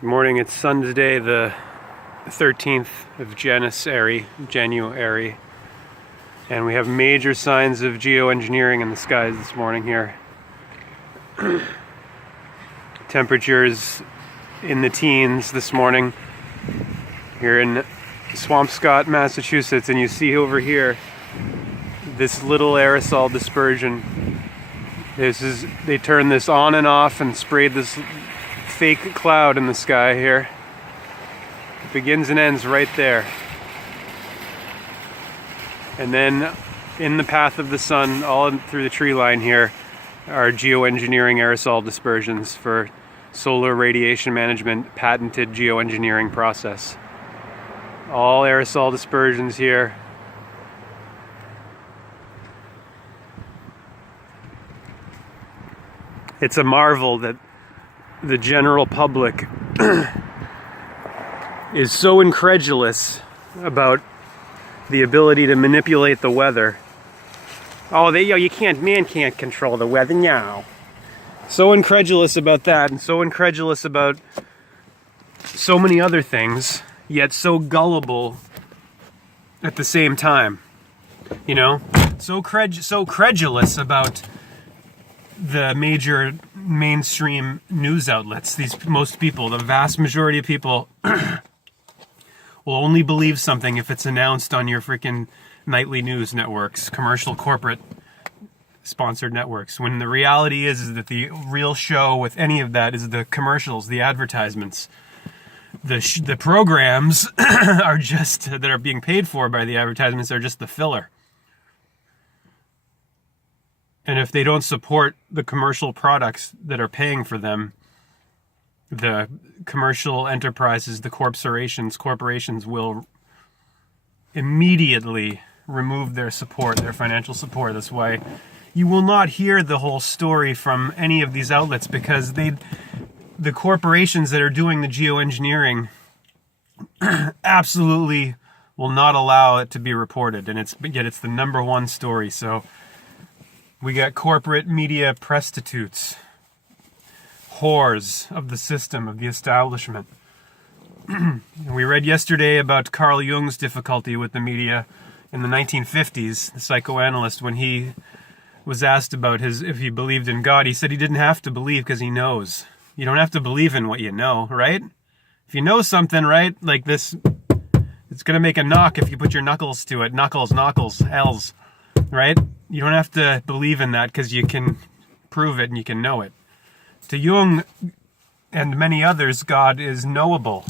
Good morning, it's Sunday the 13th of January, and we have major signs of geoengineering in the skies this morning here. Temperatures in the teens this morning here in Swampscott, Massachusetts, and you see over here this little aerosol dispersion. They turned this on and off and sprayed this fake cloud in the sky here. It begins and ends right there. And then in the path of the sun, all through the tree line here, are geoengineering aerosol dispersions for solar radiation management, patented geoengineering process. All aerosol dispersions here. It's a marvel that the general public is so incredulous about the ability to manipulate the weather. Oh, man can't control the weather now. So incredulous about that, and so incredulous about so many other things, yet so gullible at the same time. You know, so credulous about the major mainstream news outlets. Most people, the vast majority of people, will only believe something if it's announced on your freaking nightly news networks, commercial, corporate sponsored networks, when the reality is that the real show with any of that is the commercials, the advertisements. The programs are just, that are being paid for by the advertisements, are just the filler. And if they don't support the commercial products that are paying for them, the commercial enterprises, the corporations will immediately remove their support, their financial support. That's why you will not hear the whole story from any of these outlets, because the corporations that are doing the geoengineering absolutely will not allow it to be reported. And yet it's the number one story. So we got corporate media prostitutes, whores of the system, of the establishment. We read yesterday about Carl Jung's difficulty with the media in the 1950s, the psychoanalyst. When he was asked about if he believed in God, he said he didn't have to believe because he knows. You don't have to believe in what you know, right? If you know something, right, like this, it's going to make a knock if you put your knuckles to it. Knuckles, L's, right? You don't have to believe in that because you can prove it and you can know it. To Jung and many others, God is knowable.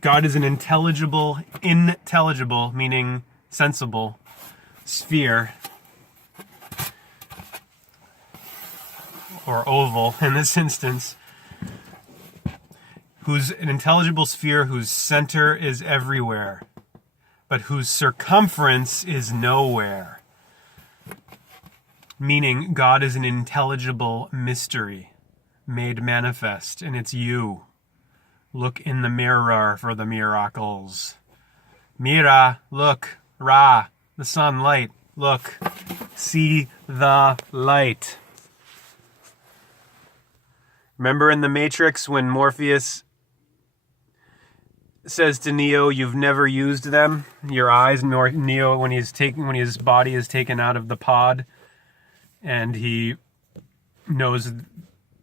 God is an intelligible, meaning sensible, sphere, or oval in this instance, who's an intelligible sphere whose center is everywhere, but whose circumference is nowhere. Meaning, God is an intelligible mystery made manifest, and it's you. Look in the mirror for the miracles. Mira, look. Ra, the sunlight. Look. See the light. Remember in The Matrix when Morpheus says to Neo, "You've never used them, your eyes." Neo, when his body is taken out of the pod, and he knows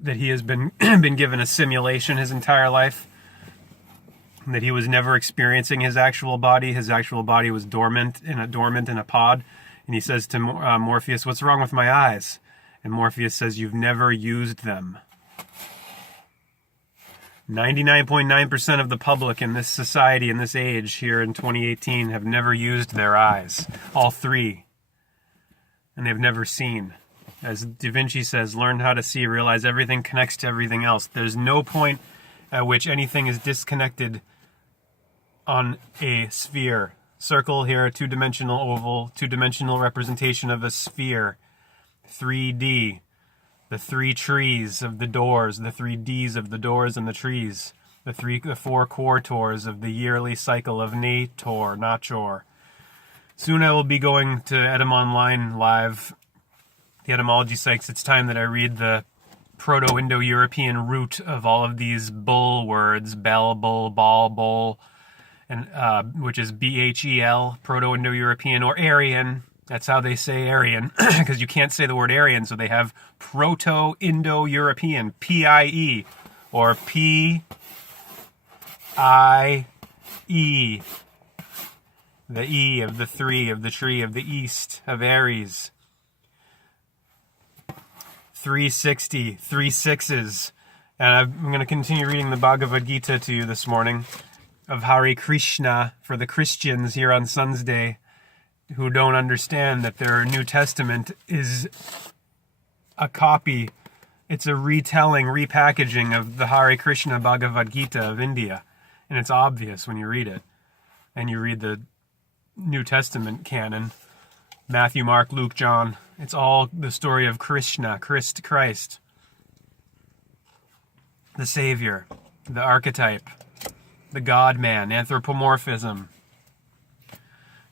that he has been given a simulation his entire life, that he was never experiencing his actual body. His actual body was dormant in a pod, and he says to Morpheus, "What's wrong with my eyes?" And Morpheus says, "You've never used them." 99.9% of the public in this society, in this age, here in 2018, have never used their eyes. All three. And they've never seen. As Da Vinci says, learn how to see, realize everything connects to everything else. There's no point at which anything is disconnected on a sphere. Circle here, a two-dimensional oval, two-dimensional representation of a sphere. 3D. The three trees of the doors, the three Ds of the doors and the trees, the four quartors of the yearly cycle of nature. Soon I will be going to Edom Online Live, the etymology sites. It's time that I read the Proto-Indo-European root of all of these bull words, bell, bull, ball, bull, and which is B-H-E-L, Proto-Indo-European, or Aryan. That's how they say Aryan, because you can't say the word Aryan, so they have Proto-Indo-European, P-I-E, or P-I-E, the E of the three of the tree of the east of Aries. 360, 3 sixes. And I'm going to continue reading the Bhagavad Gita to you this morning of Hare Krishna for the Christians here on Sun's Day who don't understand that their New Testament is a copy. It's a retelling, repackaging of the Hare Krishna Bhagavad Gita of India. And it's obvious when you read it. And you read the New Testament canon, Matthew, Mark, Luke, John. It's all the story of Krishna, Christ, the Savior, the archetype, the God-man, anthropomorphism.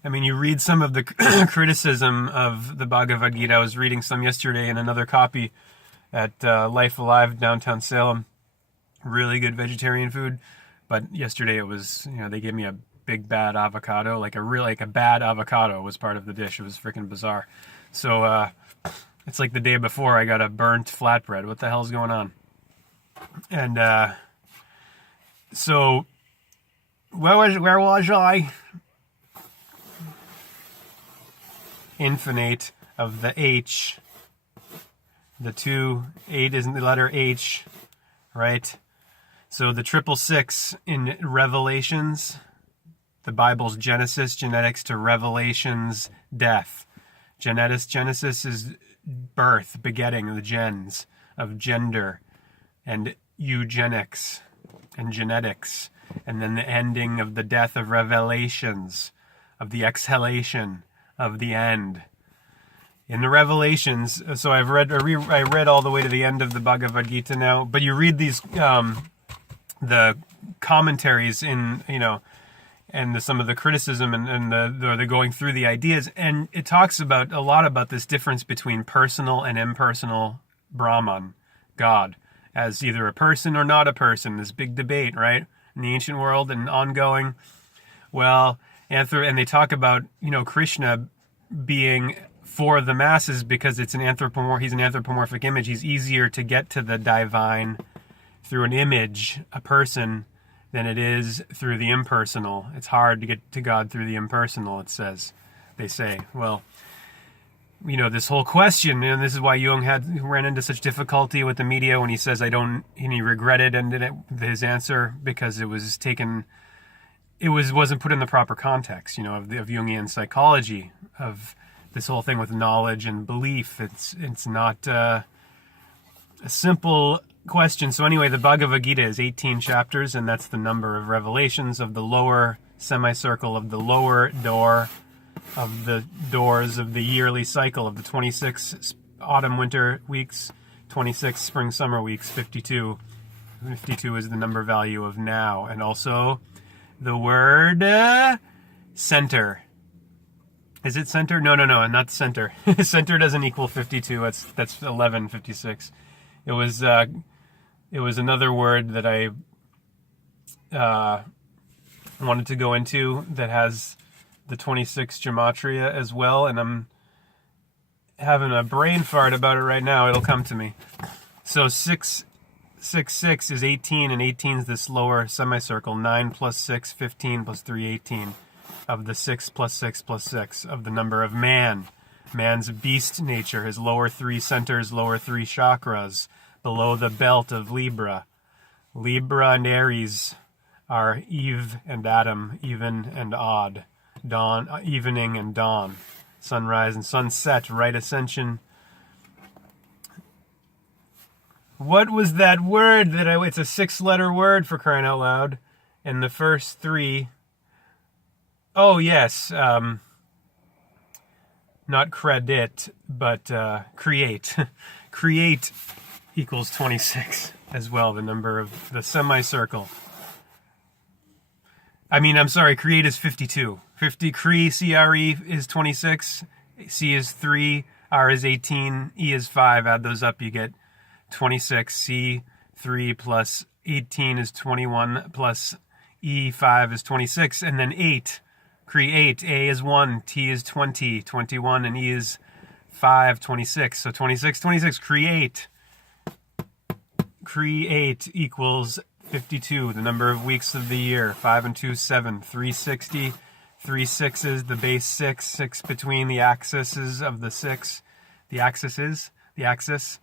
I mean, you read some of the criticism of the Bhagavad Gita. I was reading some yesterday in another copy at Life Alive, downtown Salem. Really good vegetarian food. But yesterday it was, they gave me a big bad avocado, like a bad avocado was part of the dish. It was freaking bizarre. So it's like the day before I got a burnt flatbread. What the hell's going on? And so where was I? Infinite of the H. The 8 is the letter H, right? So the 666 in Revelations, the Bible's Genesis, genetics to Revelations, death. Genesis is birth, begetting, the gens of gender, and eugenics and genetics, and then the ending of the death of Revelations, of the exhalation of the end. In the Revelations, so I read all the way to the end of the Bhagavad Gita now, but you read these the commentaries in and some of the criticism and the going through the ideas, and it talks about a lot about this difference between personal and impersonal Brahman, God, as either a person or not a person. This big debate, right, in the ancient world and ongoing. Well, and they talk about Krishna being for the masses because it's he's an anthropomorphic image. He's easier to get to the divine through an image, a person, than it is through the impersonal. It's hard to get to God through the impersonal, they say. Well, this whole question, and this is why Jung ran into such difficulty with the media when he says and he regretted his answer because it wasn't put in the proper context, of Jungian psychology, of this whole thing with knowledge and belief. It's not a simple question. So anyway, the Bhagavad Gita is 18 chapters, and that's the number of revelations of the lower semicircle of the lower door of the doors of the yearly cycle of the 26 autumn-winter weeks, 26 spring-summer weeks, 52. 52 is the number value of now, and also the word center. Is it center? No, not center. Center doesn't equal 52. That's 1156. It was another word that I wanted to go into that has the 26 gematria as well, and I'm having a brain fart about it right now. It'll come to me. So 666 is 18, and 18 is this lower semicircle. 9 plus 6, 15 plus 3, 18. Of the 6 plus 6 plus 6 of the number of man. Man's beast nature, his lower 3 centers, lower 3 chakras, below the belt of Libra. Libra and Aries are Eve and Adam, even and odd. Dawn, evening and dawn. Sunrise and sunset, right ascension. What was that word it's a 6-letter word, for crying out loud. And the first 3, oh yes, not credit, but create. Create equals 26 as well, the number of the semicircle. Create is 52. 50, C-R-E is 26, C is 3, R is 18, E is 5. Add those up, you get 26. C3 plus 18 is 21 plus E5 is 26. And then 8. Create. A is 1, T is 20, 21, and E is 5, 26. So 26, 26. Create. Create equals 52, the number of weeks of the year. 5 and 2, 7. 360. 3 sixes, the base 6. 6 between the axes of the 6. The axis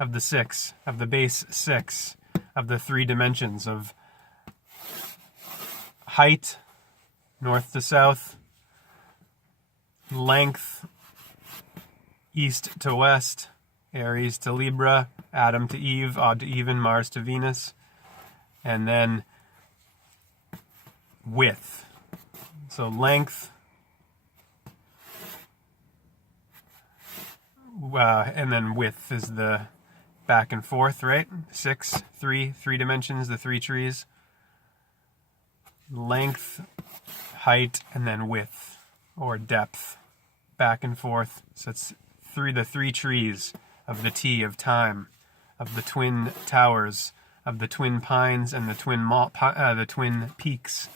of the 6, of the base 6, of the 3 dimensions of height, north to south, length, east to west, Aries to Libra, Adam to Eve, odd to even, Mars to Venus, and then width. So length, and then width is the back and forth, right? 6, 3 dimensions, the 3 trees. Length, height, and then width, or depth, back and forth. So it's the 3 trees of the T of time, of the twin towers, of the twin pines, and the twin peaks.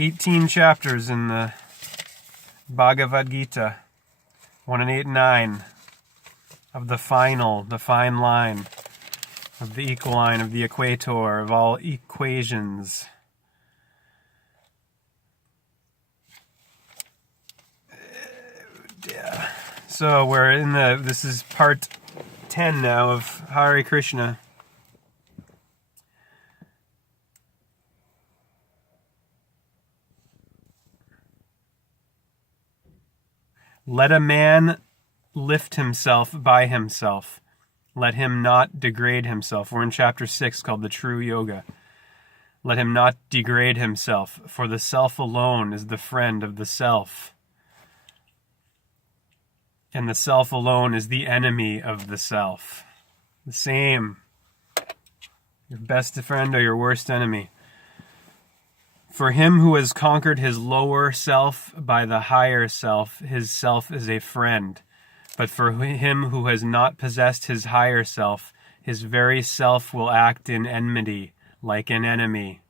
"18 chapters in the Bhagavad Gita, 1 and 8 and 9, of the fine line, of the equiline, of the equator, of all equations." So we're in this is part 10 now of Hare Krishna. Let a man lift himself by himself. Let him not degrade himself. We're in chapter 6 called the True Yoga. Let him not degrade himself, for the self alone is the friend of the self. And the self alone is the enemy of the self. The same. Your best friend or your worst enemy. For him who has conquered his lower self by the higher self, his self is a friend. But for him who has not possessed his higher self, his very self will act in enmity, like an enemy.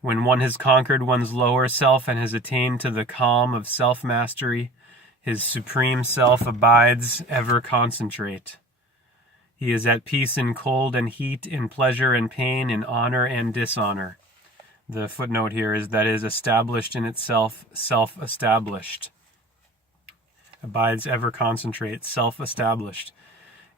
When one has conquered one's lower self and has attained to the calm of self-mastery, his supreme self abides ever concentrate. He is at peace in cold and heat, in pleasure and pain, in honor and dishonor. The footnote here is that is established in itself, self-established. Abides ever concentrate, self-established.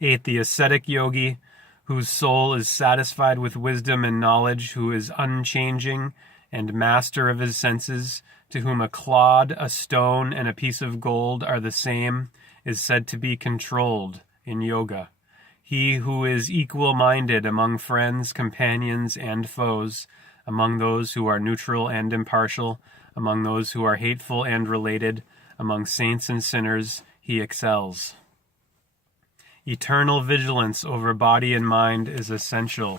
8. The ascetic yogi, whose soul is satisfied with wisdom and knowledge, who is unchanging and master of his senses, to whom a clod, a stone, and a piece of gold are the same, is said to be controlled in yoga. He who is equal-minded among friends, companions, and foes, among those who are neutral and impartial, among those who are hateful and related, among saints and sinners, he excels. Eternal vigilance over body and mind is essential.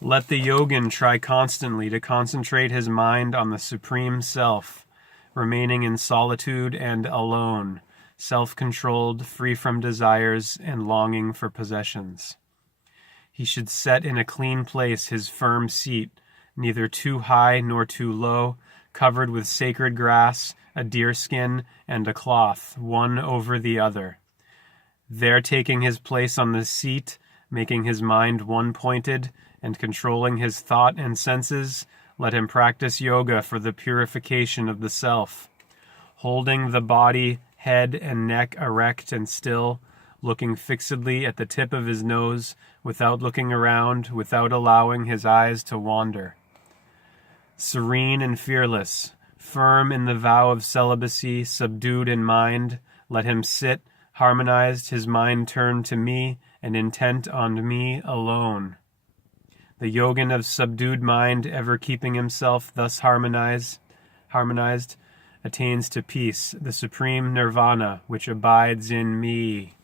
Let the yogin try constantly to concentrate his mind on the Supreme Self, remaining in solitude and alone, self-controlled, free from desires and longing for possessions. He should set in a clean place his firm seat, neither too high nor too low, covered with sacred grass, a deerskin, and a cloth, one over the other. There taking his place on the seat, making his mind one-pointed, and controlling his thought and senses, let him practice yoga for the purification of the self. Holding the body, head, and neck erect and still, looking fixedly at the tip of his nose, without looking around, without allowing his eyes to wander. Serene and fearless, firm in the vow of celibacy, subdued in mind, let him sit, harmonized, his mind turned to me, and intent on me alone. The yogin of subdued mind, ever keeping himself thus harmonized, attains to peace, the supreme nirvana which abides in me.